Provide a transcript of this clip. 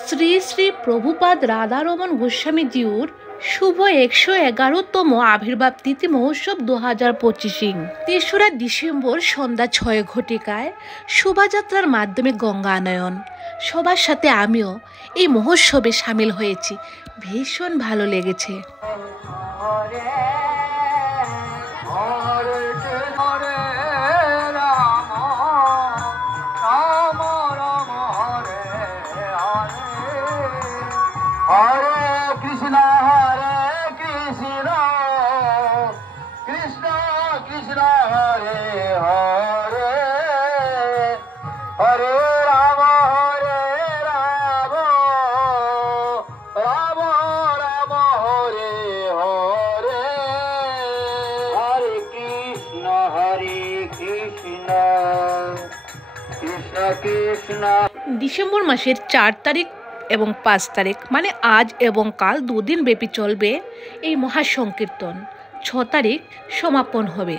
শ্রী শ্রী প্রভুপাদ রাধারমণ গোস্বামীজিউর শুভ 111তম আবির্ভাব তিথি মহোৎসব 2025 তেসরা ডিসেম্বর সন্ধ্যা 6 ঘটিকায় শোভাযাত্রার মাধ্যমে গঙ্গা আনয়ন। সবার সাথে আমিও এই মহোৎসবে সামিল হয়েছি, ভীষণ ভালো লেগেছে। হরে কৃষ্ণ কৃষ্ণ কৃষ্ণ হরে হরে, হরে রাম রাম রাম হরে হরে, হরে কৃষ্ণ কৃষ্ণ কৃষ্ণ। ডিসেম্বর মাসের 4 তারিখ এবং 5 তারিখ মানে আজ এবং কাল 2 দিন ব্যাপী চলবে এই মহাসংকীর্তন। 6 তারিখ সমাপন হবে।